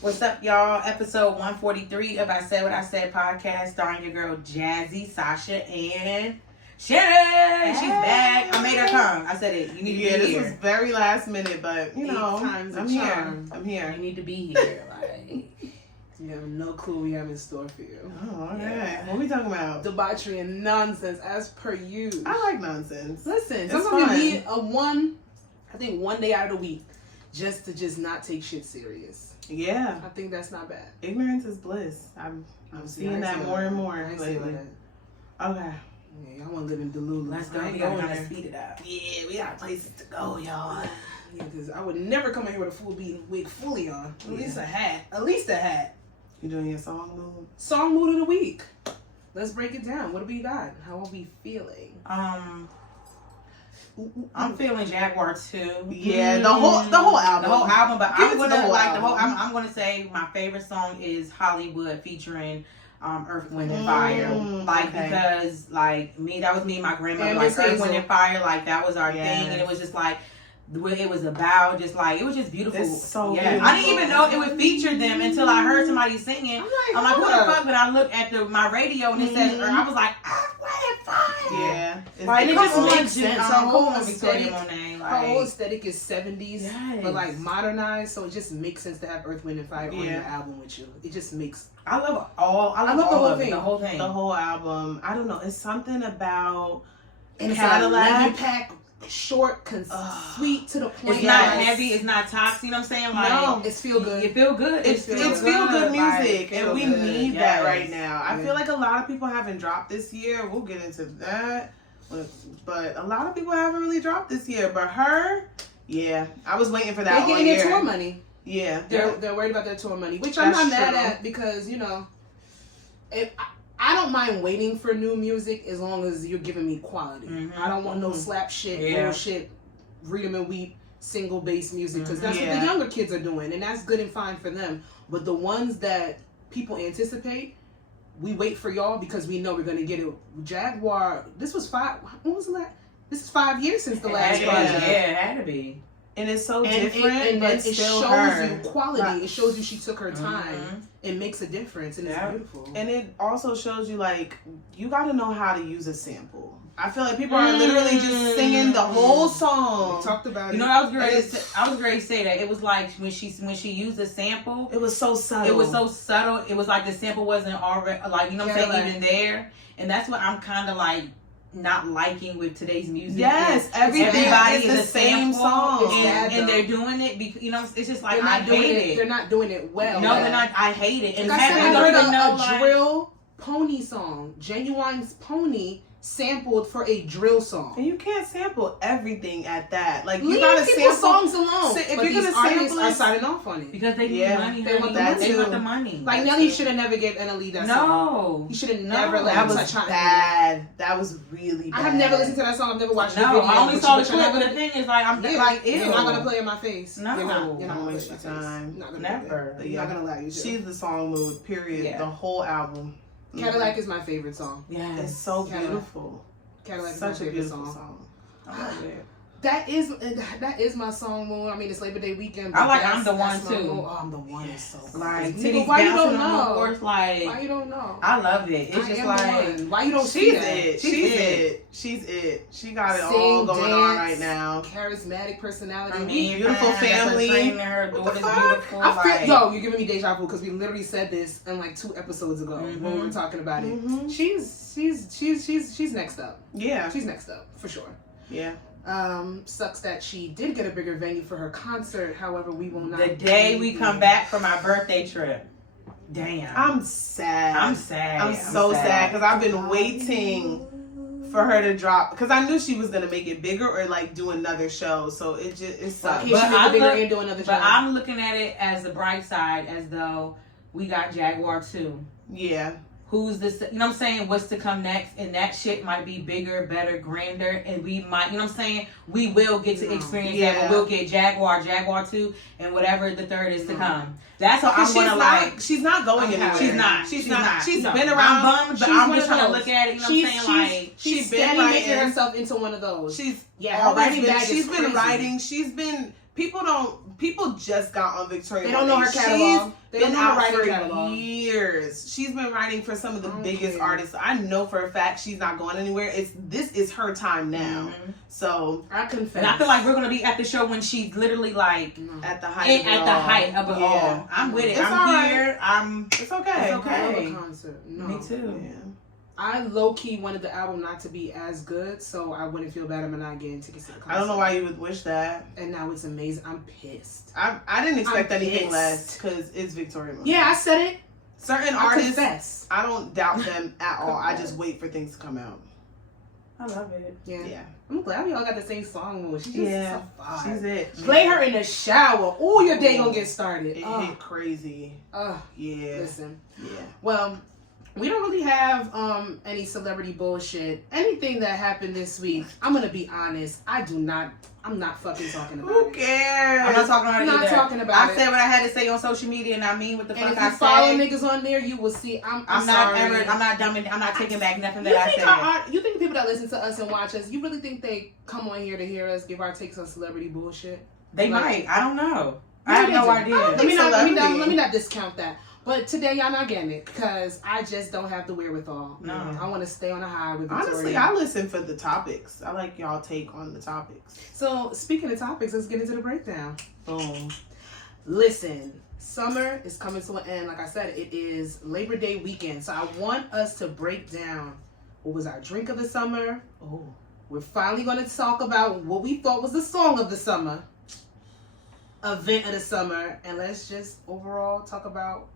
What's up, y'all? Episode 143 of I Said What I Said podcast, starring your girl Jazzy, Sasha, and Shani. She's back. I made her come. I said it. You need to be here. This was very last minute, but you know, I'm here. I'm here. You need to be here. Like, you have no clue we have in store for you. Oh, all right. What are we talking about? Debauchery and nonsense, as per usual. I like nonsense. Listen, It's sometimes fun. you need one day out of the week just to not take shit serious. Yeah. I think that's not bad. Ignorance is bliss. I'm seeing that more and more lately. Okay. Yeah, I want to live in Delulu. let's go. We gotta speed it up. Yeah, we got places to go, y'all. Yeah, because I would never come in here with a full beating wig fully on. At least a hat. At least a hat. You doing your song mood? Song mood of the week. Let's break it down. What do we got? How are we feeling? I'm feeling Jaguar too. Yeah, the whole album. The whole album, but Give I'm it to gonna the whole like the whole. album. I'm gonna say my favorite song is Hollywood featuring Earth, Wind and Fire. Like okay. because like me, that was me and my grandmother. And Like Miss Earth, Hazel. Wind and Fire. Like that was our Yes. thing, and it was just like what it was about. Just like it was just beautiful. It's so yeah. beautiful. I didn't even know it would feature them until I heard somebody singing. I'm like, what the fuck? But I looked at my radio and it says Earth. I was like, Earth, Wind and Fire. Yeah. Like, it just makes sense. Our whole Victoria aesthetic, Monet, our whole like, aesthetic is 70s, Yes. but like modernized, so it just makes sense to have Earth, Wind, and Fire on Yeah. your album with you. It just makes. I love I love the all whole of it, thing. the whole thing. The whole album. I don't know. It's something about And Cadillac. it's a pack, short, sweet to the point. It's not heavy. It's not toxic. You know what I'm saying? Like, No, it's feel good. You feel good. It's feel good music, and we need that right now. I feel like a lot of people haven't dropped this year. We'll get into that, but a lot of people haven't really dropped this year. But her, yeah, I was waiting for that. They're getting all their year. tour money. Yeah, They're worried about their tour money, which I'm That's not mad true. at because I don't mind waiting for new music as long as you're giving me quality. I don't want no slap shit, bullshit, read 'em and weep, single bass music because that's what the younger kids are doing, and that's good and fine for them. But the ones that people anticipate, we wait for y'all because we know we're gonna get it. Jaguar, this was 5. When was the last? This is 5 years since the last project. Yeah, it had to be. and it's so And different, but it still shows her. you quality. It shows you she took her time. It makes a difference, and it's beautiful. And it also shows you, like, you got to know how to use a sample. I feel like people are literally just singing the whole song. We talked about You know, I was ready to say that. It was like when she used a sample. It was so subtle. It was so subtle. It was like the sample wasn't already, like, you know what I'm saying, even there. And that's what I'm kind of like not liking with today's music. Yes, everybody is the same song, and they're doing it because, you know, it's just like I doing hate it. They're not doing it well. No, they're not. I hate it. And Like I said, having I heard a a drill pony song. Genuine's Pony sampled for a drill song. And you can't sample everything at that. Like, you Leave gotta people's sample songs alone. If but you're these gonna artists sample are it, signing off on it because they need money. They want the that money. They want the money. Like Nelly should have never gave Anna-Lee that song. No, He should have never let that him was touch on bad. That was really bad. I have never listened to that song. I've never watched the no. video. I only but saw you- the but you're clip. not But the thing is, like, I'm Yeah, like, ew. You're not gonna play in my face. No. You're not Don't gonna waste play your in my face. time. Not gonna Never. do that. You're not gonna allow you to. She's the song mood, period. Yeah. The whole album. Cadillac is my favorite song. Yeah, It's so Cadillac. beautiful. Cadillac is Such my a favorite beautiful song. song. I love it. That is my song mood. I mean, it's Labor Day weekend. I like that's- I'm the One, that's my too. mood. Oh, I'm the One is so good. Like, Nigga, titties why you don't bouncing on the know? horse, like, Why you don't know? I love it. It's I just am like, the one. Why you don't see She's that? it. She's She's it. it. She's it. She got it Sing, all going on dance, right now. Charismatic personality. I mean, Beautiful family. Her What the daughter's fuck? beautiful. I feel, Like, yo, you're giving me deja vu because we literally said this in like 2 episodes ago when we were talking about it. She's next up. Yeah. She's next up for sure. Yeah. Sucks that she did get a bigger venue for her concert. However, we will not. the day we come back from our birthday trip. Damn. I'm sad. I'm sad. I'm so sad because I've been waiting for her to drop because I knew she was gonna make it bigger or like do another show. So it sucks. She make it bigger and do another show. But I'm looking at it as the bright side, as though we got Jaguar too. Yeah. who's this, you know what I'm saying, what's to come next, and that shit might be bigger, better, grander, and we might, you know what I'm saying, we will get to experience that, but we'll get Jaguar 2, and whatever the third is to come. That's how I'm gonna like. She's not going anywhere. She's not. She's been around. I'm bummed, but I'm just trying to look at it. You know what I'm saying? Like she's been making herself into one of those. She's already been. She's been writing. She's been. People just got on Victoria. They don't know her catalog. They don't know her writing catalog. Years. She's been writing for some of the biggest artists. I know for a fact she's not going anywhere. This is her time now. Mm-hmm. So I confess. And I feel like we're gonna be at the show when she's literally like at the height. Of it all. I'm with it. It's I'm here. It's okay. It's okay. I love a concert. No. Me too. Yeah. I low-key wanted the album not to be as good, so I wouldn't feel bad about not getting tickets to the concert. I don't know why you would wish that. And now it's amazing. I'm pissed. I didn't expect anything less because it's Victoria Moon. Yeah, I said it. Certain artists, confess. I don't doubt them at all. I just wait for things to come out. I love it. Yeah. I'm glad we all got the same song. She's just a vibe. She's it. Play her in the shower. Ooh, your day gonna get started. It hit crazy. Yeah. Listen. Yeah. Well, we don't really have any celebrity bullshit. Anything that happened this week, I'm gonna be honest, I'm not fucking talking about Who cares? I'm not talking about it either. Talking about I said what I had to say on social media, and I mean what the fuck I said. And if you follow niggas on there, you will see. I'm not sorry. I'm not dumb. I'm not taking back nothing that I said. You think people that listen to us and watch us, you really think they come on here to hear us give our takes on celebrity bullshit? They might. I don't know. I have no idea. Let me not discount that. But today y'all not getting it because I just don't have the wherewithal. No. I want to stay on a high with Victoria. Honestly, I listen for the topics. I like y'all take on the topics. So speaking of topics, let's get into the breakdown. Boom. Listen, summer is coming to an end. Like I said, it is Labor Day weekend. So I want us to break down what was our drink of the summer. Oh. We're finally going to talk about what we thought was the song of the summer, event of the summer, and let's just overall talk about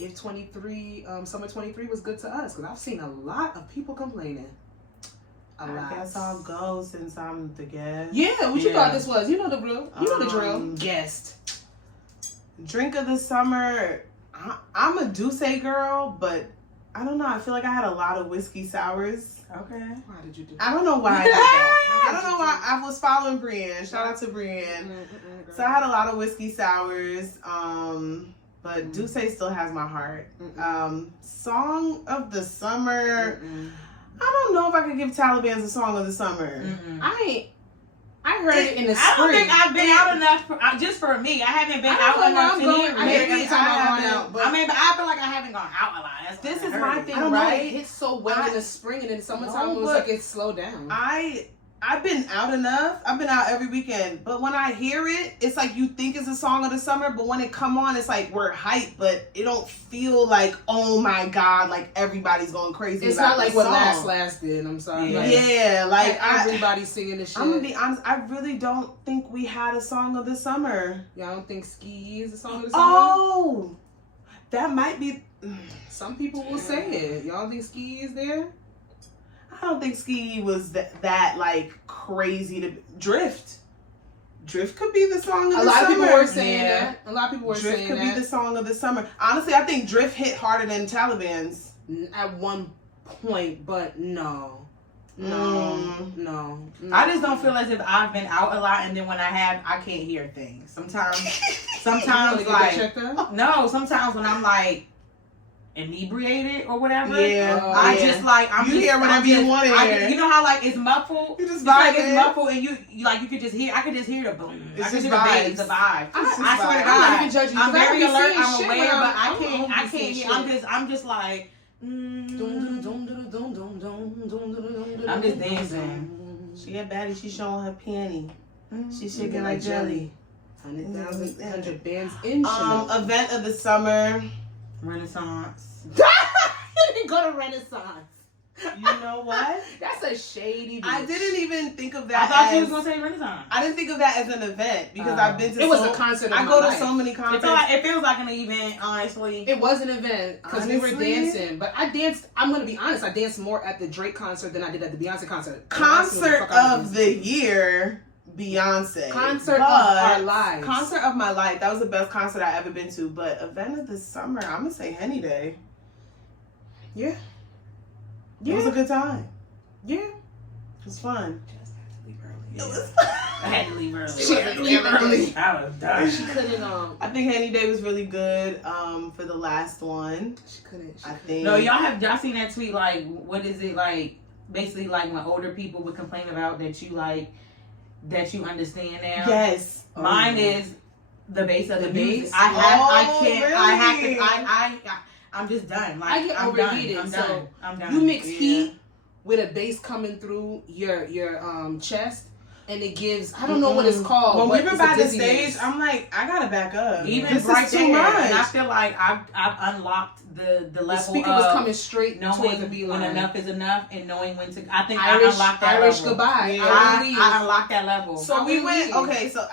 if summer 23 was good to us, because I've seen a lot of people complaining. I guess I'll go since I'm the guest. Yeah, what you thought this was? You know the drill. You know the drill. Guest. Drink of the summer. I'm a Douce girl, but I don't know. I feel like I had a lot of whiskey sours. Okay. Why did you do that? I don't know why I did that. I don't know why. I was following Brienne. Shout out to Brienne. So I had a lot of whiskey sours. But Douce still has my heart. Song of the summer. I don't know if I could give Taliban's a song of the summer. I heard it in the spring. I don't think I've been out enough. Just for me, I haven't been out enough to hear it. Maybe I haven't. But I feel like I haven't gone out a lot. This is my thing, right? It hits so well in the spring, and in the summertime, it was like it slowed down. I've been out enough. I've been out every weekend. But when I hear it, it's like you think it's a song of the summer. But when it come on, it's like we're hyped. But it don't feel like, oh my God, like everybody's going crazy. It's about not like what Last did. I'm sorry. Like everybody's singing this shit. I'm going to be honest. I really don't think we had a song of the summer. Y'all don't think Ski is a song of the summer? Oh, that might be. Some people will say it. Y'all think Ski is there? I don't think Ski was that like crazy to Drift. Drift could be the song of the summer. A lot of people were saying that. A lot of people were saying that. Drift could be the song of the summer. Honestly, I think Drift hit harder than Taliban's. At one point, but no. I just don't feel as if I've been out a lot, and then when I have, I can't hear things. Sometimes like sometimes when I'm like inebriated or whatever. Just like you hear whatever you want to hear. You know how like it's muffled. You just it's like it's muffled, and you like you could just hear. I could just hear the boom. It's I could just hear the bass. It's a vibe. I swear to God, I'm not even judging you. I'm very alert. I'm aware, but I can't hear. I'm just like. I'm just dancing. She got baddie. She showing her panty. She shaking like jelly. 100 bands in Chanel. Event of the summer. Renaissance. You didn't go to Renaissance. You know what? That's a shady bitch. I didn't even think of that. I thought you was gonna say Renaissance. I didn't think of that as an event because I've been to. It was a concert. I go to so many concerts. It feels like an event, honestly. It was an event because we were dancing. But I danced. I'm gonna be honest. I danced more at the Drake concert than I did at the Beyonce concert. Concert of the year. Beyonce. Concert of our lives. Concert of my life. That was the best concert I ever been to. But event of the summer, I'm gonna say Henny Day. Yeah. It was a good time. Yeah. It was fun. I had to leave early. She had to leave early. I was done. She couldn't. I think Henny Day was really good. For the last one, She couldn't. I think. No, y'all seen that tweet? Like, what is it like? Basically, like when older people would complain about that you understand now. Yes. Mine is the base of the music. bass? I'm just done. Like, I get I'm overheated. done. So I'm done. you mix heat with a bass coming through your chest, and it gives, I don't know what it's called. When we were by the stage, dizziness. I'm like, I gotta back up. Even this right is too there, much. and I feel like I've unlocked the level The speaker of was coming straight towards knowing the beat when line. enough is enough and knowing when to. I think Irish, I unlocked that Irish level. goodbye. Yeah. I unlocked that level. So I we really went, did. okay, so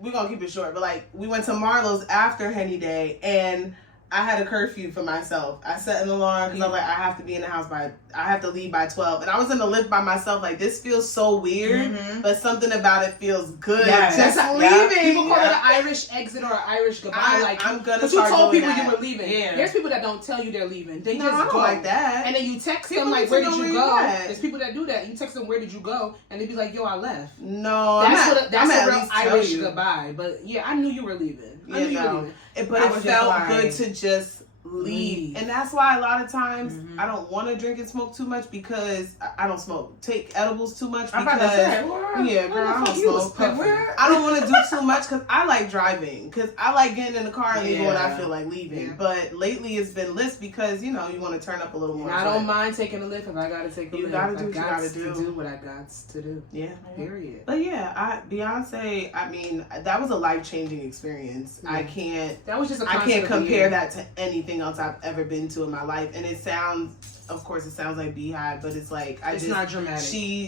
we're gonna keep it short, but like, we went to Marlowe's after Henny Day, and I had a curfew for myself. I set an alarm because I was like, I have to be in the house I have to leave by 12. And I was in the lift by myself, like, this feels so weird, but something about it feels good. Yes. Just That's leaving. People call it an Irish exit or an Irish goodbye. I'm gonna but you start told doing people that. you were leaving. Yeah. There's people that don't tell you they're leaving. They No, just I don't go. like that. And then you text People them like, need to where know did you where go? you at. There's people that do that. You text them, where did you go? And they be like, yo, I left. No, That's I'm a at real least tell Irish you. goodbye. But yeah, I knew you were leaving. I Yeah, knew you were no. leaving. But I it was just felt like- good to just leave. And that's why a lot of times I don't want to drink and smoke too much because I don't smoke. Take edibles too much I'm because about to say, what? yeah, girl, I don't You was smoke. puffing. I don't want to do too much because I like driving. Because I like getting in the car and leaving when I Yeah. feel like leaving. Yeah. But lately it's been lit because you want to turn up a little more. And I don't mind taking a lift if I gotta take a You lift. gotta do I what you gotta do. do what I got to do. Yeah. Period. But yeah, Beyonce. I mean, that was a life-changing experience. Yeah. I can't. That was just a I concert can't of the compare year. that to anything else I've ever been to in my life. And it sounds, of course, it sounds like Beehive, but it's like It's not dramatic. She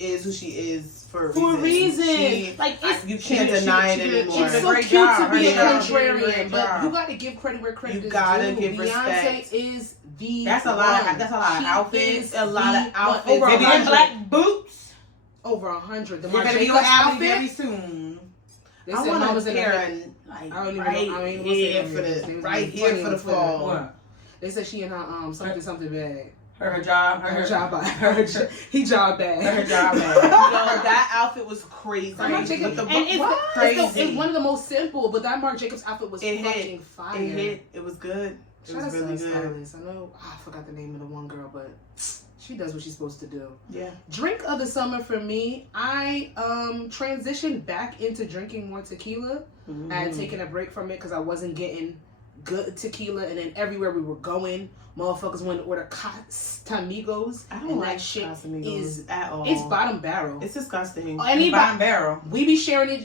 is who she is for a For a reason. She, Like, it's, you can't deny it anymore. It's so Great cute job. to be a Yeah. contrarian, Great but job. you got to give credit where credit You is gotta due. give Beyonce respect. is the That's a lot of one. outfits. She A is lot of the outfits. one. Over Maybe in 100. black boots. Over 100. The You're Marc gonna be Jacobs on album very outfit. soon. They I said want Mama's a in the pair hood. and like I don't even right know. I ain't gonna say here her for names. the Names right be here funny for the on Twitter. fall. What? They said she in her something bag. Her job. Her job bag. He job bag. Her job bag. That outfit was crazy. Marc Jacobs, With the and crazy. it's one of the most simple, but that Marc Jacobs outfit was It hit. fucking fire. It hit. It was good. It Shout was out really to good. stylist. I know I forgot the name of the one girl, but she does what she's supposed to do. Yeah. Drink of the summer for me, I transitioned back into drinking more tequila. I had taken a break from it because I wasn't getting good tequila, and then everywhere we were going, motherfuckers wanted to order Casamigos. I don't and like that shit Casamigos is at all. It's bottom barrel. It's disgusting. Anybody, Bottom barrel. we be sending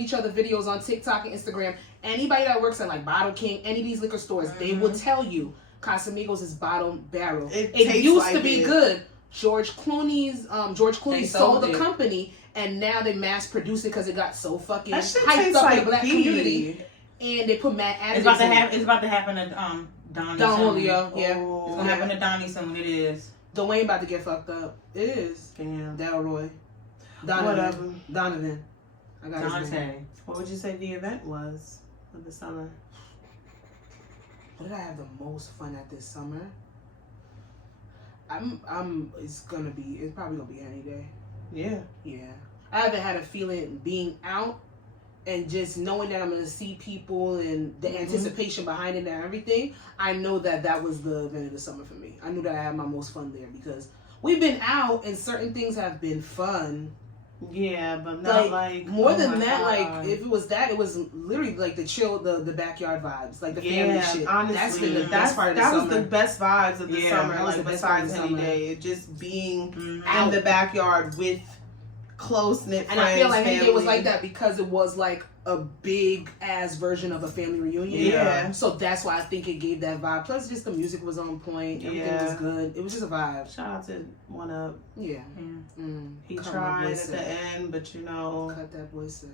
each other videos on TikTok and Instagram. Anybody that works at like Bottle King, any of these liquor stores, they will tell you Casamigos is bottom barrel. It It tastes used like to be it. good. George Clooney They sold sold the it. company, and now they mass produce it because it got so fucking That shit hyped tastes up in like the black pee. community, and they put mad additives It's about to in it. happen. It's about to happen to Donnie. Don soon. Julio, yeah. Oh, It's gonna happen to Donnie soon. It is. Dwayne about to get fucked up. It is. Damn. Delroy. Whatever. Donovan. I got his name. Dante. What would you say the event was of the summer? What did I have the most fun at this summer? It's probably gonna be any day. Yeah. Yeah. I haven't had a feeling being out and just knowing that I'm gonna see people and the anticipation behind it and everything. I know that was the event of the summer for me. I knew that I had my most fun there because we've been out and certain things have been fun. Yeah, but not like more oh than my that. God. Like if it was that, it was literally like the chill, the backyard vibes, like the family Yeah, shit. honestly, That's been the best part of the that summer. was the best vibes of the Yeah, summer. that was Like the best part of besides the any summer. day, it just being in Out. the backyard with close knit friends. And I feel like family. it was like that because it was like a big ass version of a family reunion. Yeah. So that's why I think it gave that vibe. Plus, just the music was on point. Everything Yeah. was good. It was just a vibe. Shout out to One Up. Yeah. He Cut my tried voice at the in. end, but Cut that voice in.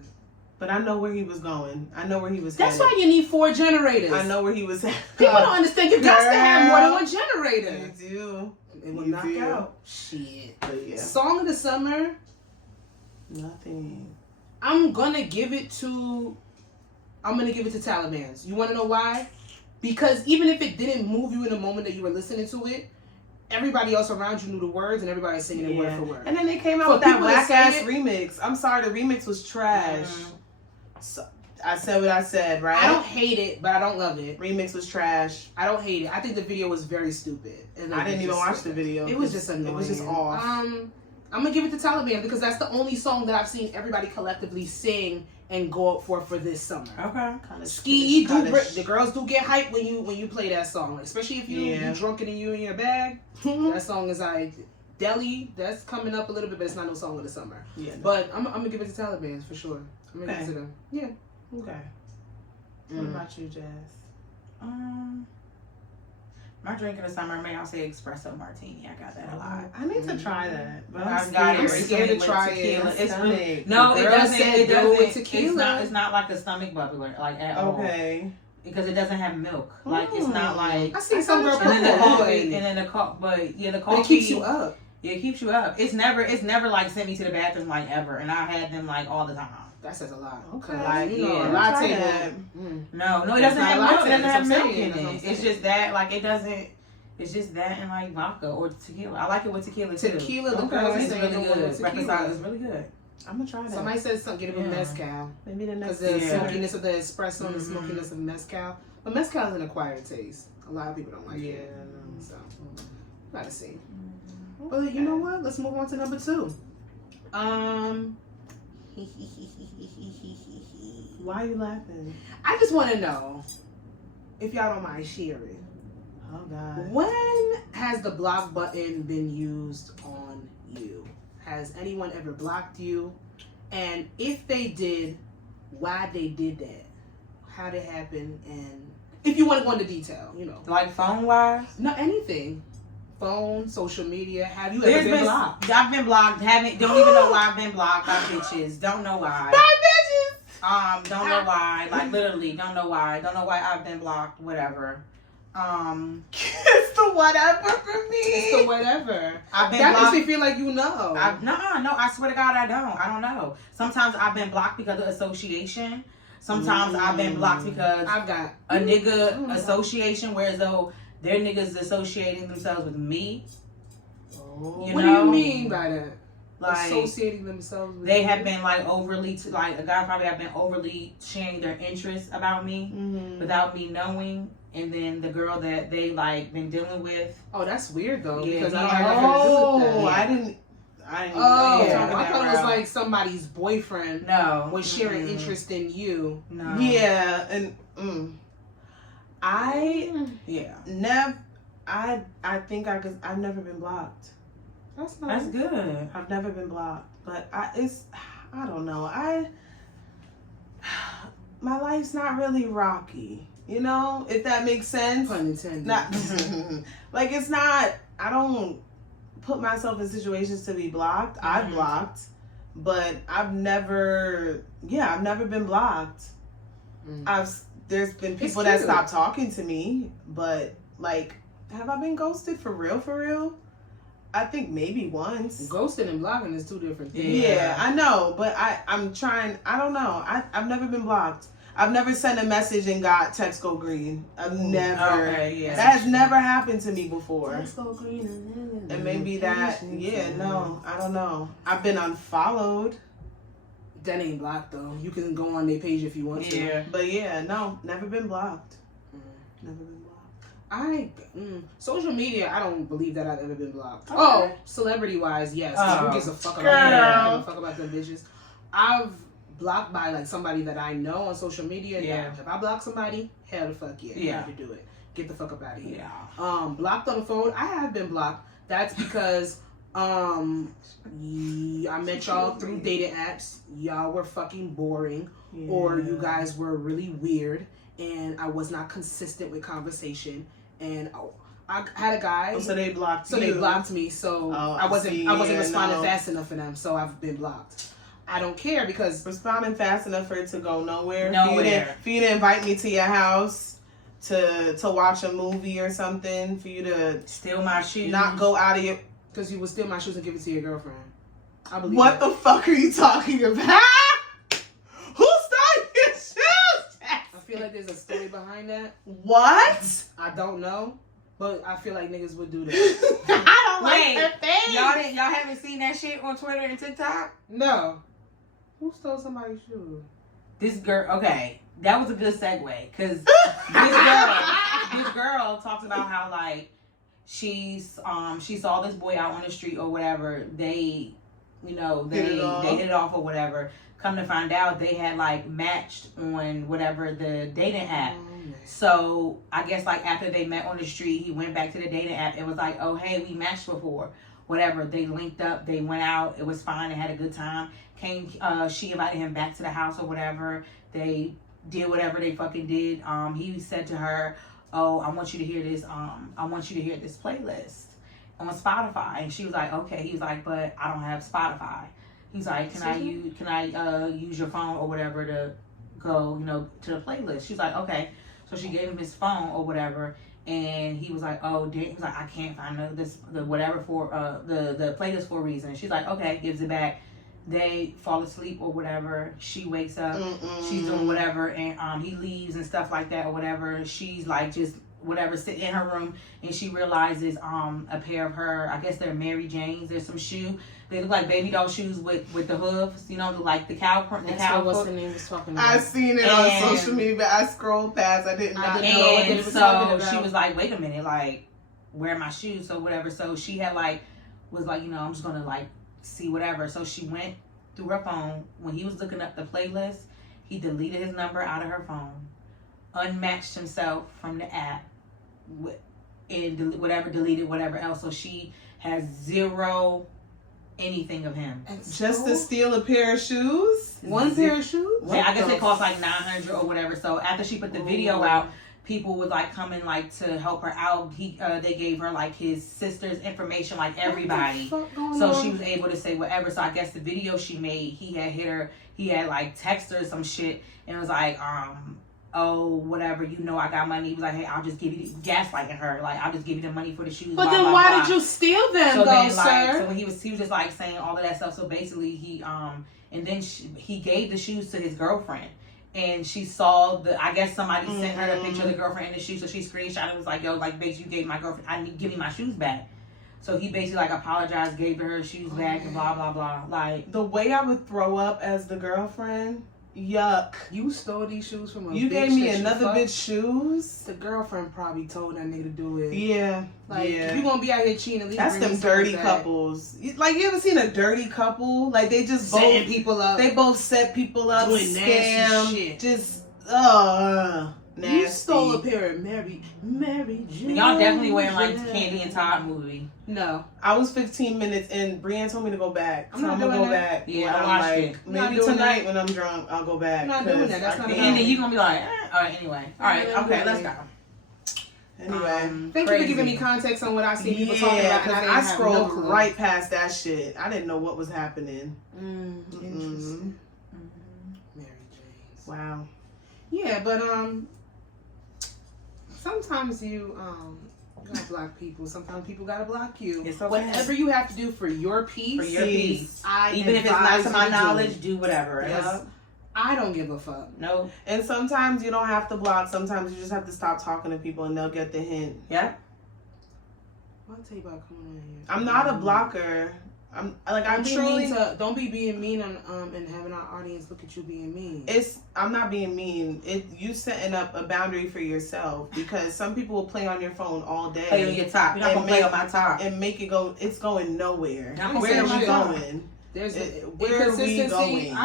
But I know where he was going. I know where he was That's headed. why you need 4 generators. I know where he was headed. People don't understand. You got to have more than Girl. one generator. You do. It will You knock do. out. Shit. But yeah. Song of the summer. Nothing. I'm gonna give it to Taliban's. You want to know why? Because even if it didn't move you in the moment that you were listening to it, everybody else around you knew the words and everybody's singing it word for word. And then they came out with that whack ass remix. I'm sorry, the remix was trash. So, I said what I said, right? I don't hate it, but I don't love it. Remix was trash. I don't hate it. I think the video was very stupid. I didn't even watch the video. It was just annoying. It was just off. I'm gonna give it to Taliban because that's the only song that I've seen everybody collectively sing and go up for this summer. Okay. Ski, the girls do get hyped when you play that song, especially if you drunken and you in your bag. That song is Delhi. That's coming up a little bit, but it's not no song of the summer. Yeah. No. But I'm gonna give it to Taliban for sure. I'm gonna give it to them. Yeah. Okay. What about you, Jazz? My drink in the summer, may I say espresso martini. I got that a lot. I need to try that, but I'm scared to try it. It doesn't. It's not like a stomach bubbler, like at all. Okay. Because it doesn't have milk. Like it's not like I see some girl put the coffee, but the coffee. But it keeps you up. Yeah, it keeps you up. It's never like sent me to the bathroom like ever, and I had them like all the time. That says a lot. Okay. Like, a latte. No, it doesn't have milk. It doesn't have milk in it. It's just that, like, it doesn't. It's just that and like vodka or tequila. I like it with tequila too. Tequila, the girls is really good. It's really good. I'm gonna try that. Somebody said something. Get it with mezcal. Maybe the next. Because the smokiness of the espresso and the smokiness of mezcal. But mezcal is an acquired taste. A lot of people don't like it. So, gotta see. But you know what? Let's move on to number 2. Why are you laughing? I just want to know if y'all don't mind sharing. Oh God. When has the block button been used on you? Has anyone ever blocked you? And if they did, why they did that? How did it happen? And if you want to go into detail, like phone wise, not anything. Phone, social media. Have you ever been blocked? I've been blocked. Don't even know why I've been blocked by bitches. Don't know why. By bitches. Don't know why. Like literally, don't know why. Don't know why I've been blocked. Whatever. It's the whatever for me. It's the whatever. I've been that blocked. makes me feel like you know. No. I swear to God, I don't know. Sometimes I've been blocked because of association. Sometimes I've been blocked because I've got a nigga association, whereas though their niggas associating themselves with me. What do you mean by that? Like associating themselves with they have been like overly like a guy probably have been overly sharing their interests about me without me knowing, and then the girl that they like been dealing with. Oh, that's weird though. Yeah, because I didn't I thought it was like somebody's boyfriend. No, was sharing interest in you. No. Yeah, and I think I've never been blocked. That's nice. That's good. I've never been blocked, but I don't know. My life's not really rocky, if that makes sense. Pun intended. Not like it's not. I don't put myself in situations to be blocked. I've blocked, but I've never been blocked. There's been people that stopped talking to me, but like, have I been ghosted for real? For real? I think maybe once. Ghosting and blocking is 2 different things. Yeah, I know, but I'm trying. I don't know. I've never been blocked. I've never sent a message and got text go green. I've never. Okay, yeah. That has never happened to me before. Text go green and maybe that. Yeah, no, I don't know. I've been unfollowed. That ain't blocked though. You can go on their page if you want to. Yeah, but no, never been blocked. Never been blocked. Social media, I don't believe that I've ever been blocked. Okay. Oh, celebrity wise, yes. Who gives a fuck about that? I don't fuck about them bitches. I've blocked by like somebody that I know on social media. Yeah. If I block somebody, hell the fuck yeah. You need to do it. Get the fuck up out of here. Yeah. Blocked on the phone. I have been blocked. That's because I met y'all through dating apps. Y'all were fucking boring, or you guys were really weird, and I was not consistent with conversation. And I had a guy. So they blocked you. So they blocked me. So I wasn't responding fast enough for them. So I've been blocked. I don't care because responding fast enough for it to go nowhere. For you to invite me to your house to watch a movie or something. For you to steal my shoes. Not go out of your. Because you would steal my shoes and give it to your girlfriend. I believe what the fuck are you talking about? Who stole your shoes? I feel like there's a story behind that. What? I don't know, but I feel like niggas would do that. I don't like her face. Y'all haven't seen that shit on Twitter and TikTok? No. Who stole somebody's shoe? This girl, okay, that was a good segue, because this girl talks about how, like, she saw this boy out on the street or whatever. They hit it off or whatever. Come to find out, they had, like, matched on whatever the dating app. So I guess, like, after they met on the street, he went back to the dating app. It was like, oh, hey, we matched before. Whatever. They linked up. They went out. It was fine. They had a good time. She invited him back to the house or whatever. They did whatever they fucking did. He said to her, oh, I want you to hear this. I want you to hear this playlist on Spotify. And she was like, okay. He was like, but I don't have Spotify. He's like, can I use your phone or whatever to go, to the playlist? She's like, okay. So she gave him his phone or whatever, and he was like, oh, he was like, I can't find the playlist for a reason. She's like, okay, gives it back. They fall asleep or whatever. She wakes up, she's doing whatever, and he leaves and stuff like that or whatever. She's like just whatever, sitting in her room, and she realizes a pair of her, I guess they're Mary Jane's. There's some shoe. They look like baby doll shoes with the hooves, like the cow print. That's what what's her name was talking about. I seen it on social media, but I scrolled past. I didn't know what it was talking about. She was like, wait a minute, like, where are my shoes? So whatever. So she had was like, I'm just gonna like see whatever. So she went through her phone. When he was looking up the playlist, he deleted his number out of her phone, unmatched himself from the app, and deleted whatever else. So she has zero anything of him. Just to steal a pair of shoes? One pair of shoes? Yeah, I guess it cost like $900 or whatever. So after she put the video out, people would like come in like to help her out. They gave her like his sister's information, like everybody. So she was able to say whatever. So I guess the video she made, he had hit her. He had like texted her some shit and was like, oh, whatever, I got money. He was like, hey, I'll just give you, gaslighting her, like, I'll just give you the money for the shoes. But then why did you steal them, sir? So when he was just like saying all of that stuff. So basically he and then he gave the shoes to his girlfriend, and she saw I guess somebody sent her a picture of the girlfriend in the shoes, so she screenshot and was like, yo, like, bitch, you gave my girlfriend, give me my shoes back. So he basically like apologized, gave her shoes back, and blah blah blah. Like, the way I would throw up as the girlfriend. Yuck. You stole these shoes from a bitch. You gave me another bitch shoes? The girlfriend probably told that nigga to do it. Yeah. Like, if you gonna be out here cheating, at least that's them dirty couples. Like, you ever seen a dirty couple? Like, they just setting people up. They both set people up, doing scam, nasty shit. Just, nasty. You stole a pair of Mary Jane. Y'all definitely wearing like the Candy and Todd movie. No. I was 15 minutes in. Brienne told me to go back. I'm not gonna go back. Yeah, I watched it. Maybe tonight when I'm drunk, I'll go back. I'm not doing that. That's not and then you're gonna be like, alright, anyway. Alright, okay, let's go. Anyway, thank you for giving me context on what I see people talking about. And I scrolled right past that shit. I didn't know what was happening. Interesting. Mary Jane. Wow. Yeah, but sometimes you gotta block people. Sometimes people gotta block you. It's okay. Whatever you have to do for your peace. For your peace. Even if it's not to my knowledge, do whatever. Yes. I don't give a fuck. No. And sometimes you don't have to block. Sometimes you just have to stop talking to people and they'll get the hint. Yeah. I'll tell you about coming in here. I'm not a blocker. I'm truly. Don't be being mean and having our audience look at you being mean. I'm not being mean. You setting up a boundary for yourself, because some people will play on your phone all day. Play on your top. You're not gonna play on my top and make it go. It's going nowhere. Where are we going? There's where are we going?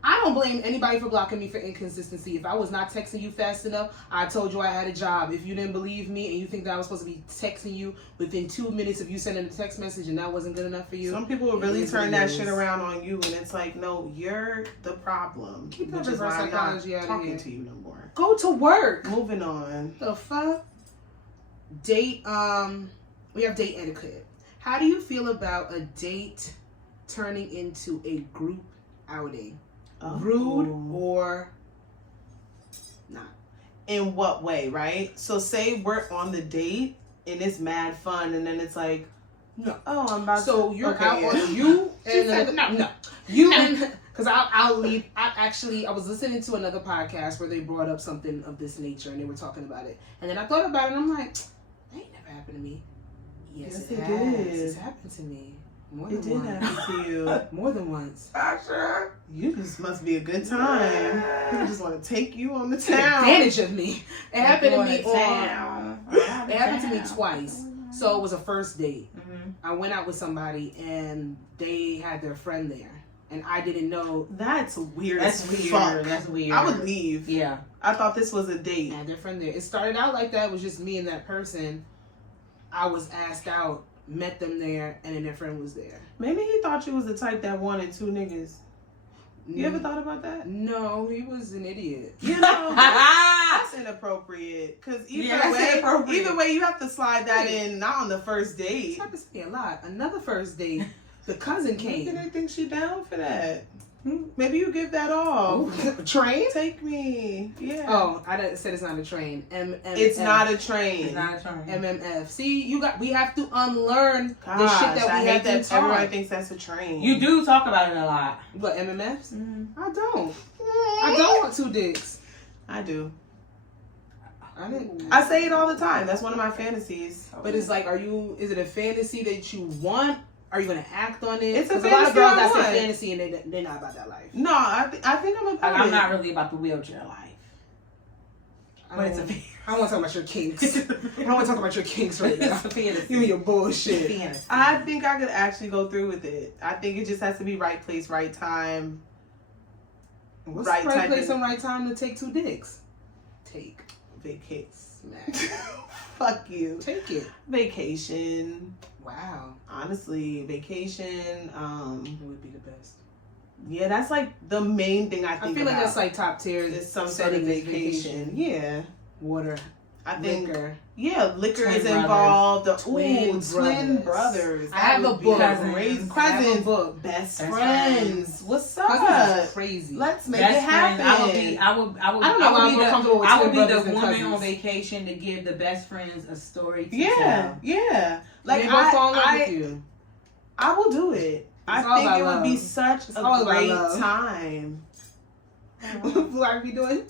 I don't blame anybody for blocking me for inconsistency. If I was not texting you fast enough, I told you I had a job. If you didn't believe me and you think that I was supposed to be texting you within 2 minutes of you sending a text message and that wasn't good enough for you. Some people will really turn that shit around on you, and it's like, no, you're the problem. Keep that reverse psychology out of here. Talking to you no more. Go to work. Moving on. The fuck? We have date etiquette. How do you feel about a date turning into a group outing? Rude or not? In what way, right? So say we're on the date and it's mad fun, and then it's like, no. Oh, I'm about so to. You're okay, out yeah. on you and no. You and Because I'll leave. I was listening to another podcast where they brought up something of this nature and they were talking about it. And then I thought about it and I'm like, that ain't never happened to me. Yes, it has. Did. It's happened to me. More than it did once. happen to you. More than once. Sasha. You just must be a good time. People just want to take you on the town. Advantage of me. It happened to me It happened to me twice. So it was a first date. Mm-hmm. I went out with somebody and they had their friend there. And I didn't know. That's weird. That's as weird. Fuck. That's weird. I would leave. Yeah. I thought this was a date. I had their friend there. It started out like that. It was just me and that person. I was asked out, met them there, and then their friend was there. Maybe he thought you was the type that wanted two niggas. You ever thought about that? No, he was an idiot. You know, that's inappropriate. Because either way, you have to slide that in, not on the first date. It's happened to me a lot. Another first date, the cousin came. Maybe they think she down for that. Maybe you give that off. Train? Take me. Yeah. Oh, I said it's not a train. It's not a train. It's not a train. MMF. See, we have to unlearn Gosh, the shit that we I have hate been that everybody taught. thinks that's a train. You do talk about it a lot. What, MMFs? Mm-hmm. I don't. I don't want two dicks. I do. I didn't. I say it all the time. That's one of my fantasies. But it's like, is it a fantasy that you want? Are you gonna act on it? It's a Because a lot of fantasy girls I that want. say fantasy and they're not about that life. No, I think I'm about I'm it. not really about the wheelchair life. But it's a fantasy. I don't want to talk about your kinks. I don't want to talk about your kinks right now. It's a fantasy. Give me your bullshit. Fantasy. I think I could actually go through with it. I think it just has to be right place, right time. What's Right the right type place of- and right time to take two dicks? Take. Vacation. Smack. Fuck you. Take it. Vacation. Wow. Honestly, vacation. It would be the best. Yeah, that's like the main thing I think I feel like about. that's like top tier. It's some sort of setting is vacation. Yeah. Water. I think Liquor. Yeah, liquor Twin is brothers. involved. Twin Twin brothers. brothers. I have a book. Cousins. Cousins. I have a book. Best Best friends. friends. What's Cousins up? is crazy. Let's make Best it happen. friends. I don't know why I'm more comfortable with I would twin be the brothers than woman cousins. on vacation to give the best friends a story to Yeah, tell. yeah. Like Like they both fall in love with you. I will do it. I all think about it would be love. such It's all a about great love. time. What are we doing?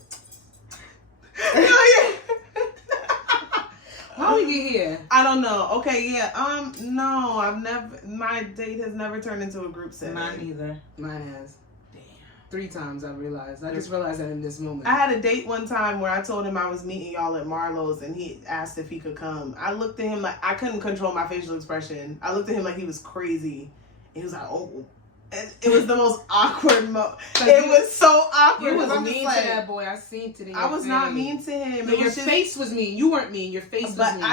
Oh, How we get here? I don't know. Okay, yeah. No, I've never. My date has never turned into a group setting. Mine either. Mine has. Damn. 3 times I realized. I just realized that in this moment. I had a date one time where I told him I was meeting y'all at Marlowe's and he asked if he could come. I looked at him like I couldn't control my facial expression. I looked at him like he was crazy. And he was like, oh. And it was the most awkward It was so awkward. You was 'cause I'm just mean like, to that boy. I seen it in your I was not face. mean to him. No, It your was just, face was mean. You weren't mean. Your face was but mean.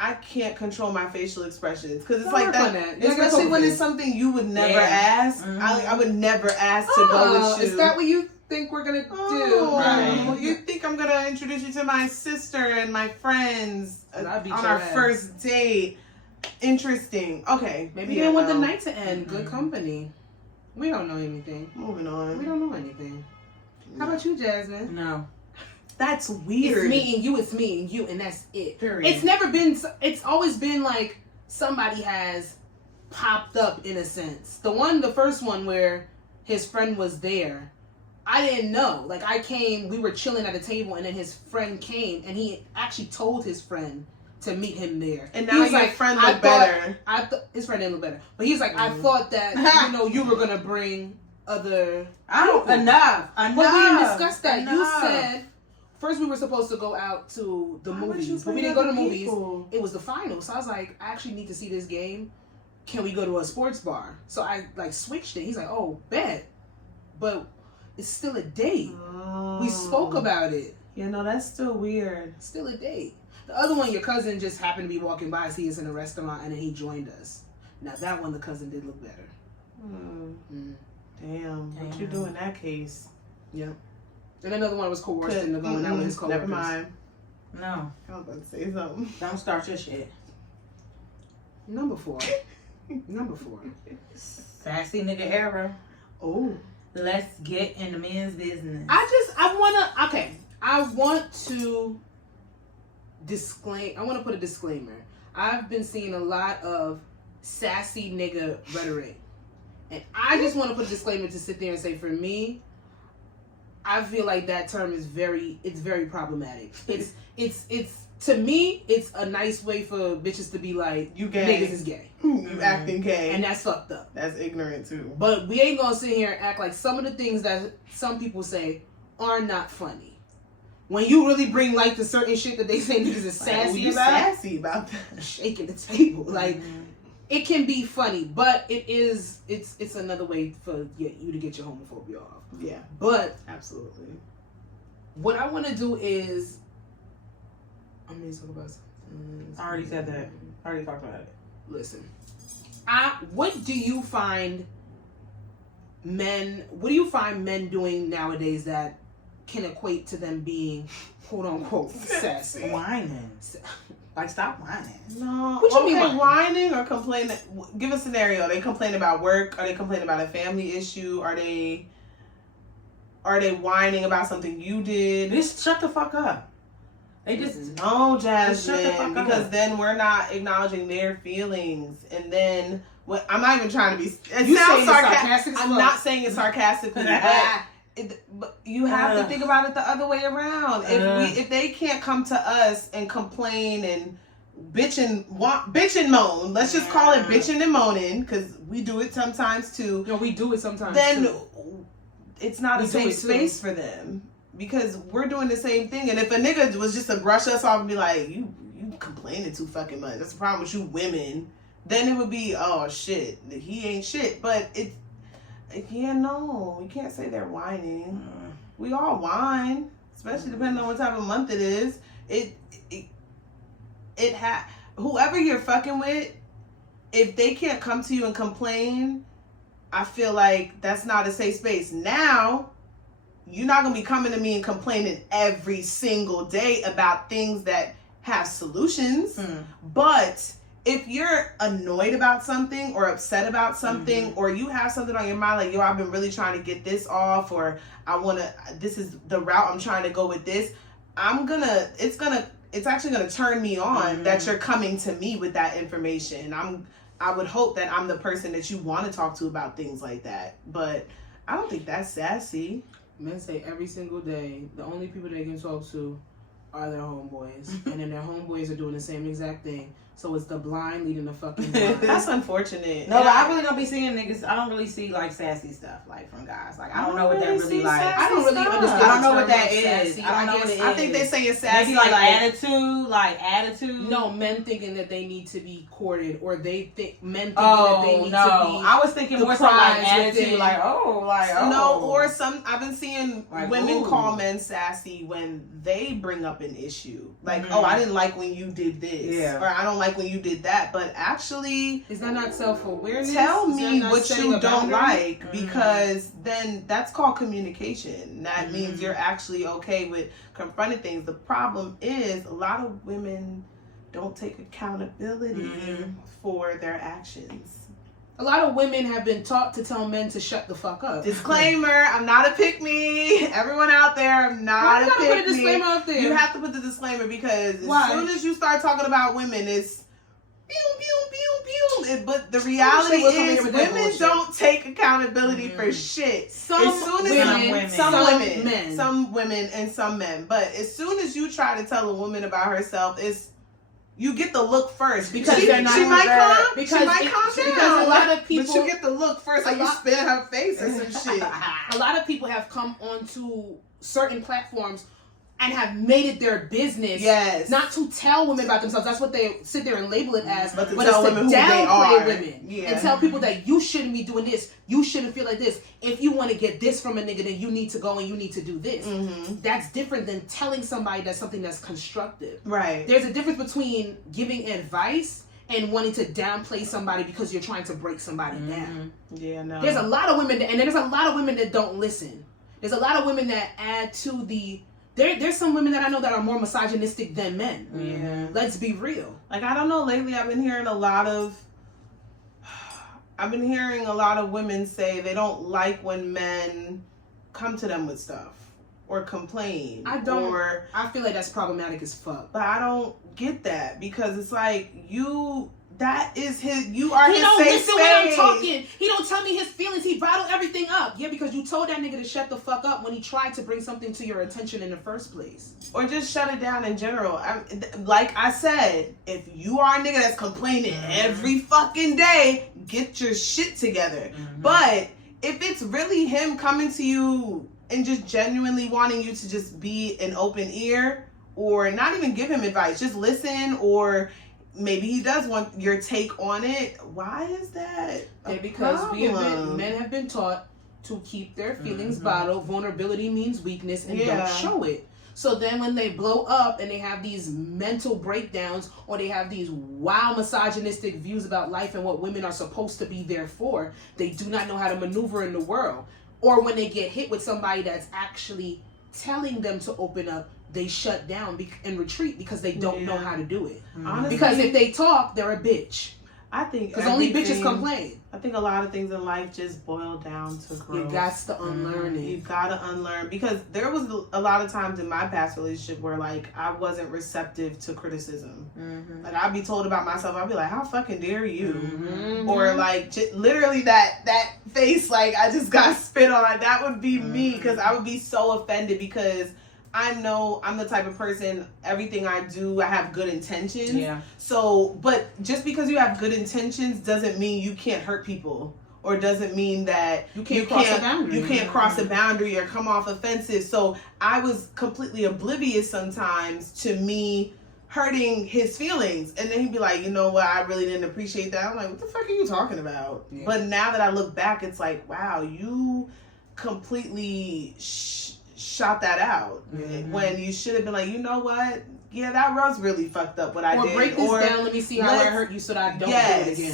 I can't control my facial expressions because it's Don't like work that. on that. You gotta Especially go when with it's it. something you would never Yeah. ask. Mhm. I would never ask to go with you. Is that what you think we're gonna do? Oh, Right. you think I'm gonna introduce you to my sister and my friends And I beat on your our ass. first date? Interesting. Okay, Maybe yeah, you didn't want the no. night to end. Good company. We don't know anything. Moving on. We don't know anything. How about you, Jasmine? No. That's weird. It's me and you. It's me and you, and that's it. Period. It's never been. It's always been like somebody has popped up in a sense. The first one where his friend was there. I didn't know. Like I came, we were chilling at a table, and then his friend came, and he actually told his friend to meet him there. And He now was your like, friend I look thought- better. His friend didn't look better, but he's like, I thought that you were gonna bring other. I don't. people. Enough. But we didn't discuss that. You Enough. said first we were supposed to go out to the Why would you movies, but we bring didn't go to other movies. people? It was the final, so I was like, I actually need to see this game. Can we go to a sports bar? So I like switched it. He's like, oh, bet, but it's still a date. Oh. We spoke about it. Yeah, no, that's still weird. Still a date. The other one, your cousin just happened to be walking by, see us in a restaurant, and then he joined us. Now that one, the cousin did look better. Damn, what you do in that case? Yep. And another one was coerced into going out with his coworkers. Never mind. No. I was about to say something. Don't start your shit. Number 4. Number 4. Sassy nigga era. Oh. Let's get in the men's business. I want to I want to put a disclaimer. I've been seeing a lot of sassy nigga rhetoric. And I just want to put a disclaimer to sit there and say, for me, I feel like that term is very problematic. It's to me, it's a nice way for bitches to be like, you gay. Niggas is gay. You acting gay. And that's fucked up. That's ignorant too. But we ain't gonna sit here and act like some of the things that some people say are not funny. When you really bring light to certain shit that they say niggas is sassy about. Sassy about that. Shaking the table. Like, it can be funny, but it's another way for you to get your homophobia off. Yeah. But absolutely. What I want to do is I'm going to talk about something. I already said that. I already talked about it. Listen. What do you find men doing nowadays that can equate to them being quote unquote sassy? Whining. Like, stop whining. No. What you mean whining or complaining? Give a scenario. Are they complaining about work? Are they complaining about a family issue? Are they whining about something you did? Just shut the fuck up. They just no, Jazzy, shut the fuck because up. Then we're not acknowledging their feelings, and then I'm not even trying to be. It you sounds sarcastic. I'm not saying it sarcastically, but you have to think about it the other way around. If they can't come to us and complain and bitch and moan, let's just call it bitching and moaning because we do it sometimes too. No, we do it sometimes. Then too. It's not a safe space for them. Because we're doing the same thing. And if a nigga was just to brush us off and be like, you complaining too fucking much. That's the problem with you women. Then it would be, oh shit, he ain't shit. But you can't say they're whining. We all whine. Especially depending on what type of month it is. Whoever you're fucking with, if they can't come to you and complain, I feel like that's not a safe space. Now, you're not going to be coming to me and complaining every single day about things that have solutions. But if you're annoyed about something or upset about something, or you have something on your mind like, yo, I've been really trying to get this off, or this is the route I'm trying to go with this, it's actually going to turn me on that you're coming to me with that information. I would hope that I'm the person that you want to talk to about things like that. But I don't think that's sassy. Men say every single day, the only people they can talk to are their homeboys. And then their homeboys are doing the same exact thing. So it's the blind leading the fucking blind. That's unfortunate. No, but I really don't be seeing niggas. I don't really see like sassy stuff like from guys. Like I don't know what that really like. I don't really understand. I don't know what that is. I don't know what it is. I think they say it's sassy. Maybe like attitude. No, men thinking that they need to be courted, or they think men thinking that they need to be. I was thinking more so like attitude, like no, or I've been seeing like, women call men sassy when they bring up an issue. Like, I didn't like when you did this, or I don't like when you did that. But actually, is that not self-awareness? Tell me what you don't like, because then that's called communication. That means you're actually okay with confronting things. The problem is a lot of women don't take accountability for their actions. A lot of women have been taught to tell men to shut the fuck up. Disclaimer, I'm not a pick-me. Everyone out there, I'm not a pick-me. Put a disclaimer up there? You have to put the disclaimer because as soon as you start talking about women, it's pew, pew, pew, pew. But the reality is women don't take accountability for shit. Some women and some men. But as soon as you try to tell a woman about herself, you get the look first because she might calm down. A lot of people, but you get the look first, like you spit in her face or some shit. A lot of people have come onto certain platforms and have made it their business, not to tell women about themselves. That's what they sit there and label it as, but it's to downplay women and tell people that you shouldn't be doing this, you shouldn't feel like this. If you want to get this from a nigga, then you need to go and you need to do this. That's different than telling somebody that's something that's constructive. Right. There's a difference between giving advice and wanting to downplay somebody because you're trying to break somebody down. Yeah, no. There's a lot of women and there's a lot of women that don't listen. There's a lot of women that add to the. There's some women that I know that are more misogynistic than men. Yeah. Let's be real. Like, I don't know, lately I've been hearing a lot of women say they don't like when men come to them with stuff or complain. I feel like that's problematic as fuck. But I don't get that because it's like that is his. You are his safe space. He don't listen when I'm talking. He don't tell me his feelings. He bottled everything up. Yeah, because you told that nigga to shut the fuck up when he tried to bring something to your attention in the first place. Or just shut it down in general. Like I said, if you are a nigga that's complaining every fucking day, get your shit together. But if it's really him coming to you and just genuinely wanting you to just be an open ear, or not even give him advice, just listen, or maybe he does want your take on it. Why is that because men have been taught to keep their feelings bottled. Vulnerability means weakness, and don't show it. So then when they blow up and they have these mental breakdowns, or they have these wild misogynistic views about life and what women are supposed to be there for, they do not know how to maneuver in the world. Or when they get hit with somebody that's actually telling them to open up, they shut down and retreat because they don't know how to do it. Honestly, because if they talk, they're a bitch. I think because only bitches complain. I think a lot of things in life just boil down to growth. You got to unlearn it. You gotta unlearn, because there was a lot of times in my past relationship where like I wasn't receptive to criticism. Like I'd be told about myself, I'd be like, "How fucking dare you?" Or like literally that face, like I just got spit on. That would be me, because I would be so offended, because I know I'm the type of person, everything I do, I have good intentions. Yeah. So, but just because you have good intentions doesn't mean you can't hurt people, or doesn't mean that you can't cross a boundary. You can't cross a boundary or come off offensive. So I was completely oblivious sometimes to me hurting his feelings. And then he'd be like, you know what, I really didn't appreciate that. I'm like, what the fuck are you talking about? Yeah. But now that I look back, it's like, wow, you completely shot that out when you should have been like, you know what? Yeah, that was really fucked up what I did. Or break this down. Let me see how it hurt you so that I don't do it again.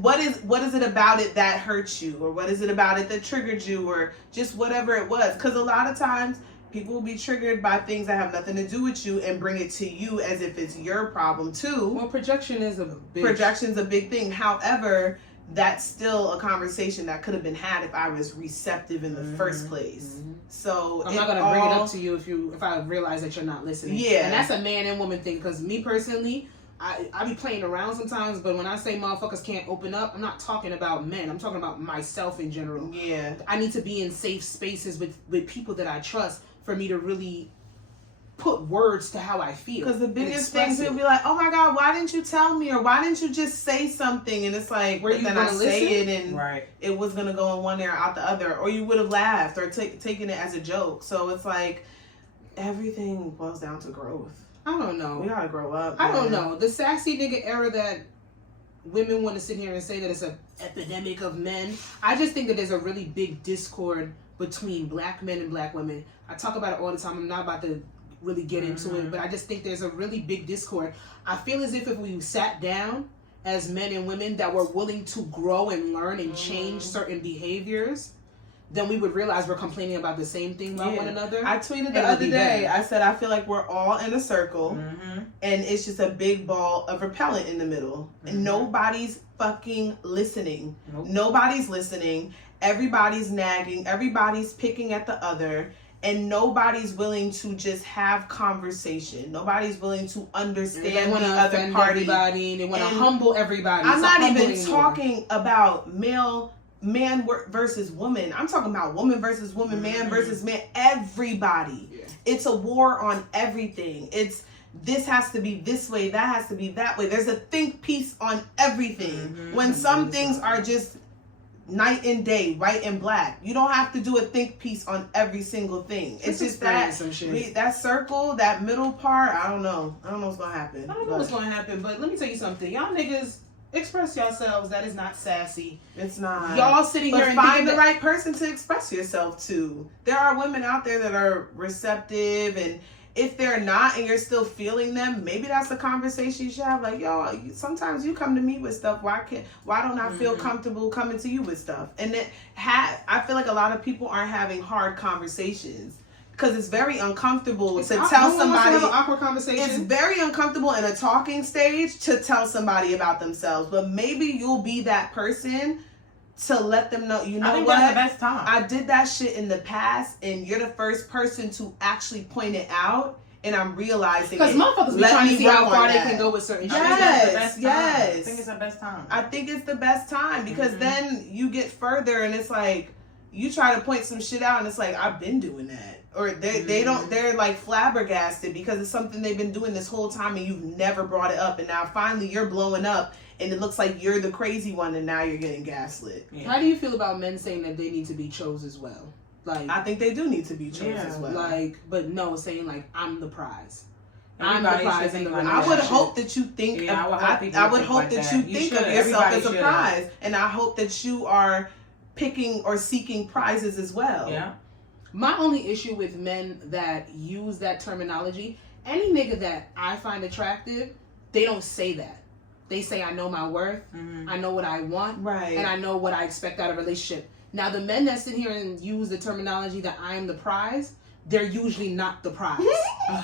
What is it about it that hurt you, or what is it about it that triggered you, or just whatever it was? Because a lot of times people will be triggered by things that have nothing to do with you and bring it to you as if it's your problem too. Well, projection's a big thing. However, that's still a conversation that could have been had if I was receptive in the first place. So I'm not gonna bring it up to you if I realize that you're not listening. Yeah, and that's a man and woman thing. Because me personally, I be playing around sometimes, but when I say motherfuckers can't open up, I'm not talking about men. I'm talking about myself in general. Yeah, I need to be in safe spaces with people that I trust for me to really put words to how I feel. Because the biggest things will be like, oh my God, why didn't you tell me? Or why didn't you just say something? And it's like, were you then gonna I say listen? it and it was going to go in one ear out the other. Or you would have laughed or taken it as a joke. So it's like, everything boils down to growth. I don't know. We got to grow up. I don't know. The sassy nigga era that women want to sit here and say that it's an epidemic of men. I just think that there's a really big discord between black men and black women. I talk about it all the time. I'm not about to really get into it, but I just think there's a really big discord. I feel as if we sat down as men and women that were willing to grow and learn and change certain behaviors, then we would realize we're complaining about the same thing about one another. I tweeted the other day, I said, I feel like we're all in a circle and it's just a big ball of repellent in the middle. And nobody's fucking listening. Nobody's listening. Everybody's nagging. Everybody's picking at the other. And nobody's willing to just have conversation. Nobody's willing to understand the other party. Everybody. They want to humble everybody. I'm not even talking about man versus woman. I'm talking about woman versus woman, man versus man. Everybody. Yeah. It's a war on everything. It's this has to be this way, that has to be that way. There's a think piece on everything. When some things are just night and day, white and black. You don't have to do a think piece on every single thing. It's just that circle, that middle part. I don't know what's gonna happen. I don't know what's gonna happen, but let me tell you something. Y'all niggas express yourselves. That is not sassy. It's not. Y'all sitting here and find the right person to express yourself to. There are women out there that are receptive, and if they're not and you're still feeling them, maybe that's a conversation you should have. Like, yo, sometimes you come to me with stuff. Why don't I feel comfortable coming to you with stuff? And I feel like a lot of people aren't having hard conversations because it's very uncomfortable to tell somebody. Have an awkward conversation. It's very uncomfortable in a talking stage to tell somebody about themselves. But maybe you'll be that person to let them know, you know, I think what? That's the best time. I did that shit in the past, and you're the first person to actually point it out. and I'm realizing because motherfuckers be trying to see how far they can go with certain shit. Yes. I think it's the best time. I think it's the best time because then you get further and it's like you try to point some shit out and it's like I've been doing that, or they're like flabbergasted because it's something they've been doing this whole time and you've never brought it up, and now finally you're blowing up and it looks like you're the crazy one and now you're getting gaslit. Yeah. How do you feel about men saying that they need to be chose as well? Like, I think they do need to be chose as well. Like, but no, saying like I'm the prize. Everybody I'm the prize in the relationship. I would hope that you think. I would hope that you think of yourself as a prize, and I hope that you are picking or seeking prizes as well. Yeah. My only issue with men that use that terminology, any nigga that I find attractive, they don't say that. They say, I know my worth, I know what I want, right, and I know what I expect out of a relationship. Now, the men that sit here and use the terminology that I am the prize, they're usually not the prize.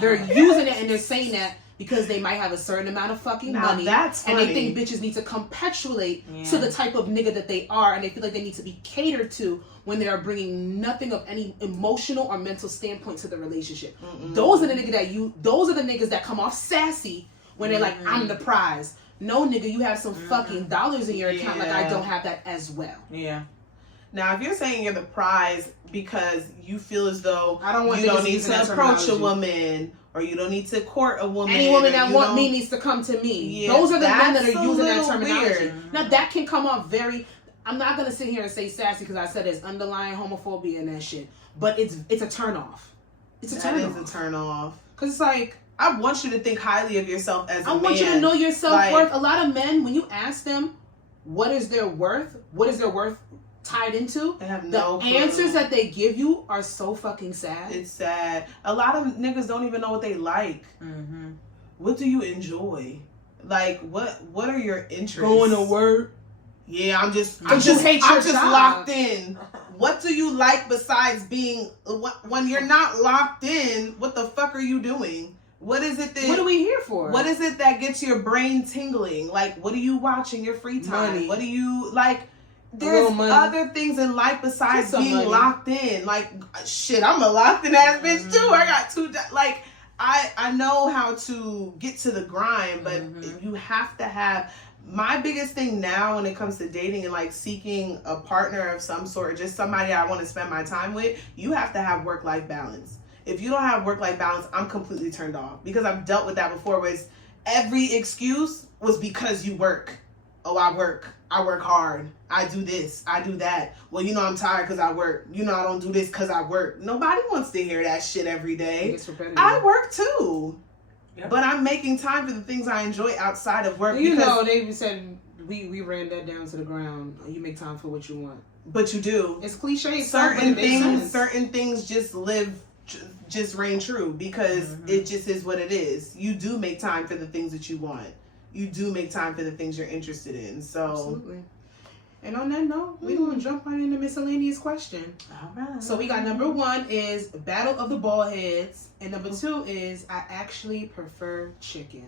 They're using it and they're saying that because they might have a certain amount of fucking money. That's funny. And they think bitches need to competulate to the type of nigga that they are, and they feel like they need to be catered to when they are bringing nothing of any emotional or mental standpoint to the relationship. Those are the niggas that come off sassy when they're like, I'm the prize. No, nigga, you have some fucking dollars in your account. Like, I don't have that as well. Yeah. Now, if you're saying you're the prize because you feel as though you don't need to approach a woman, or you don't need to court a woman, any woman that wants me needs to come to me. Yeah, those are the men that are using that terminology. Weird. Now, that can come off very. I'm not gonna sit here and say sassy because I said there's underlying homophobia in that shit, but it's a turn off. It's a turn off. That is a turn off. Because it's like, I want you to think highly of yourself as a man. I want you to know your self-worth. A lot of men, when you ask them what is their worth tied into, they have no clue. Answers that they give you are so fucking sad. It's sad. A lot of niggas don't even know what they like. What do you enjoy? Like, what are your interests? Going to work. Yeah, I'm just job. locked in. What do you like besides being, when you're not locked in, what the fuck are you doing? What is it that... What are we here for? What is it that gets your brain tingling? Like, what do you watch in your free time? Money. What do you, like... There's other things in life besides being locked in. Like, shit, I'm a locked in ass bitch too. I got two... Like, I know how to get to the grind, but you have to have... My biggest thing now when it comes to dating and like seeking a partner of some sort, just somebody I want to spend my time with, you have to have work-life balance. If you don't have work-life balance, I'm completely turned off, because I've dealt with that before, where it's every excuse was because you work. Oh, I work hard. I do this. I do that. Well, you know, I'm tired because I work. You know, I don't do this because I work. Nobody wants to hear that shit every day. I work too. Yep. But I'm making time for the things I enjoy outside of work. You know, they said we ran that down to the ground. You make time for what you want. But you do. It's cliche. Certain things just reign true, because it just is what it is. You do make time for the things that you want. You do make time for the things you're interested in. So. Absolutely. And on that note, we're going to jump right into miscellaneous question. All right. So we got number 1 is Battle of the Ballheads. And number 2 is I actually prefer chicken.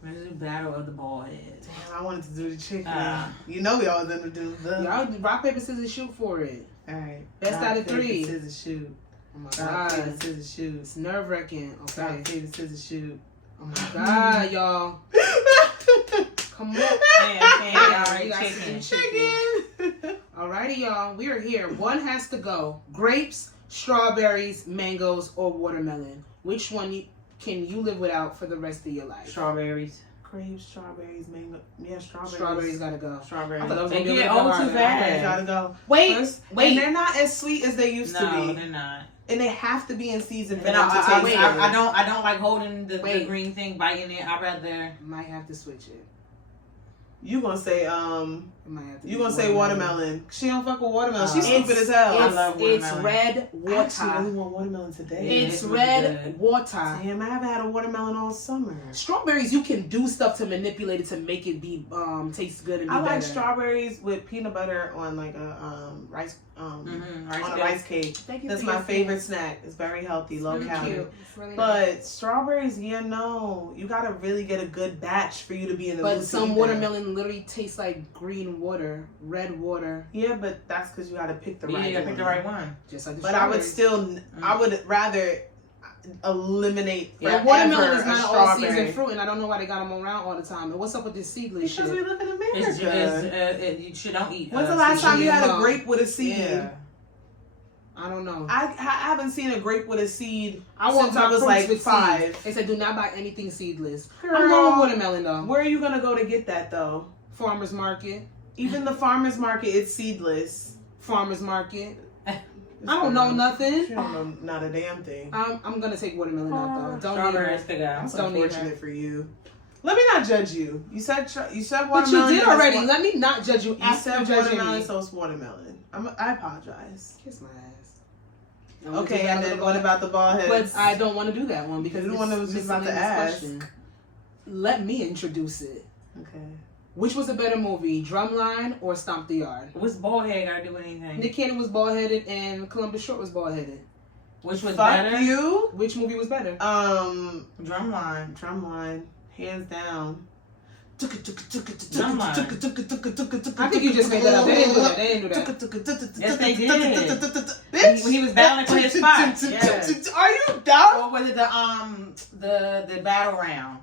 What is the Battle of the Ballheads? Damn, I wanted to do the chicken. You know we always going to do the... Y'all rock, paper, scissors, shoot for it. All right. Best out of 3. Rock, paper, scissors, shoot. Oh my God. Rock, paper, scissors, shoot. It's nerve-wracking. Okay. Rock, paper, scissors, shoot. Oh my God, y'all. Come on. Chicken. Alrighty, y'all. We are here. One has to go. Grapes, strawberries, mangoes, or watermelon. Which one can you live without for the rest of your life? Strawberries. Grapes, strawberries, mango. Yeah, strawberries. Strawberries gotta go. Strawberries. I thought that was They gonna be get a old too fast. Gotta go. Wait. And they're not as sweet as they used to be. No, they're not. And they have to be in season for And them to taste good. I don't like holding the green thing, biting it. I'd rather... Might have to switch it. You gonna say watermelon. She don't fuck with watermelon. She's stupid as hell. I love watermelon. It's red water. I actually really want watermelon today. It's red water. Damn, I haven't had a watermelon all summer. Strawberries, you can do stuff to manipulate it to make it be taste good and be I like better. Strawberries with peanut butter on like a rice rice cake. That's my favorite snack. It's very healthy, low calorie. Really but nice. Strawberries, you gotta really get a good batch for you to be in the mood. But some watermelon literally tastes like green water, red water. Yeah, but that's because you gotta pick the right one. Pick the right one. Just like the But I would still, I would rather, eliminate But watermelon is a not all strawberry. season fruit, and I don't know why they got them around all the time. And what's up with this seedless Because shit? we live in America. You don't eat. When's the last time you had a GMO. grape with a seed? Yeah. I don't know. I haven't seen a grape with a seed I want since I was fruits like with 5. seeds. They said do not buy anything seedless. Girl. I'm going with watermelon though. Where are you gonna go to get that though? Farmer's market. Even the farmer's market, it's seedless. Farmer's market. I don't know nothing. You don't know not a damn thing. I'm gonna take watermelon out though. Don't Strawberries need to go. That's don't need unfortunate her. for you. Let me not judge you. You said But you watermelon. did already. Let me not judge you You after said judging watermelon, me. so it's watermelon. I apologize. Kiss my ass. Okay, and then what about the bald heads? But I don't want to do that one because You're the one that was just about to miscellaneous ask. question. Let me introduce it. Okay. Which was a better movie, Drumline or Stomp the Yard? What's bald head got to do with anything? Nick Cannon was bald headed and Columbus Short was bald headed. Which was Fuck better? you. Which movie was better? Drumline, hands down. I think you just made that up. They didn't do that. They didn't do that. Yes, they did. Bitch. When he was battling for his spot. Yes. Are you dumb? Or was it the battle round?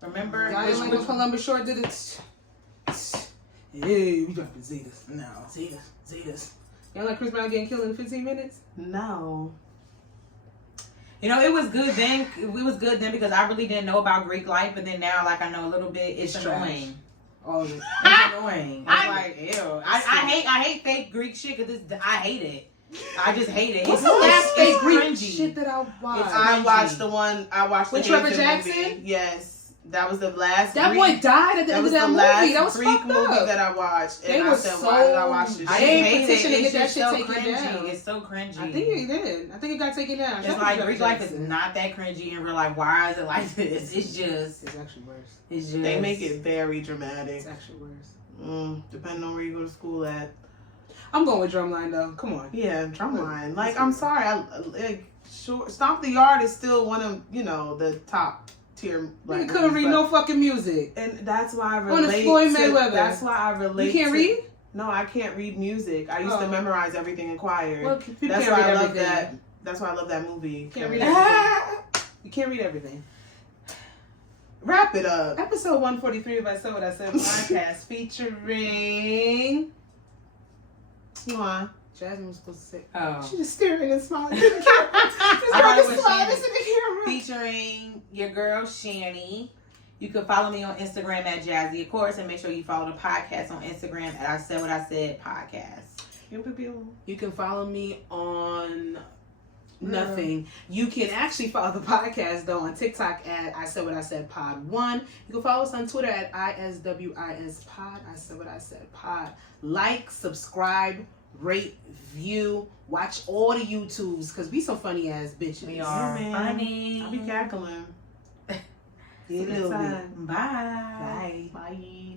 Remember? Y'all didn't like when Columbus Short did it. Hey, we dropping Zetas. No. Zetas. Y'all like Chris Brown getting killed in 15 minutes? No. You know, it was good then. It was good then because I really didn't know about Greek life, but then now, like, I know a little bit. It's annoying. All of it. It's annoying. I'm like, ew. I hate fake Greek shit because I hate it. I just hate it. What's It's the last fake Greek cringy. shit that I watched? I watched the one. I watched With the Trevor Haitian Jackson? movie. Yes, that was the last. That Greek, boy died at the end of that the movie. last That was Greek fucked movie up. that I watched, They and I were said, so- "Why did I watch this?" I shit? ain't hate it. petition to It's get that just shit so taken cringy. down. It's so cringy. I think it did. I think it got taken down. It's Shout out like to Greek Trevor life is Jackson. not that cringy in real life. Why is it like this? It's just. It's actually worse. It's just. They make it very dramatic. It's actually worse. Depending on where you go to school at. I'm going with Drumline though. Come on. Yeah, Drumline. Like, I'm sorry. Stomp the Yard is still one of the top tier. You couldn't read no fucking music. And that's why I On the relate. Floyd Mayweather. That's why I relate. You can't to, read? No, I can't read music. I used to memorize everything in choir. Well, people That's can't why read I love everything. that. That's why I love that movie. You can't read everything. You can't read everything. Wrap it up. Episode 143 of I Said What I Said podcast featuring Mwah. Jasmine was supposed to say. Oh. She just staring and smiling. thought it was Smile, Shani. this in the camera. Featuring your girl Shani. You can follow me on Instagram at Jazzy, of course, and make sure you follow the podcast on Instagram at I Said What I Said podcast. You can follow me on nothing. You can actually follow the podcast though on TikTok at I Said What I Said Pod 1. You can follow us on Twitter at ISWIS Pod. I Said What I Said Pod. Like, subscribe, rate, view, watch all the YouTubes because we so funny ass bitches. We are funny. I'll be cackling. It'll be. Bye. Bye. Bye.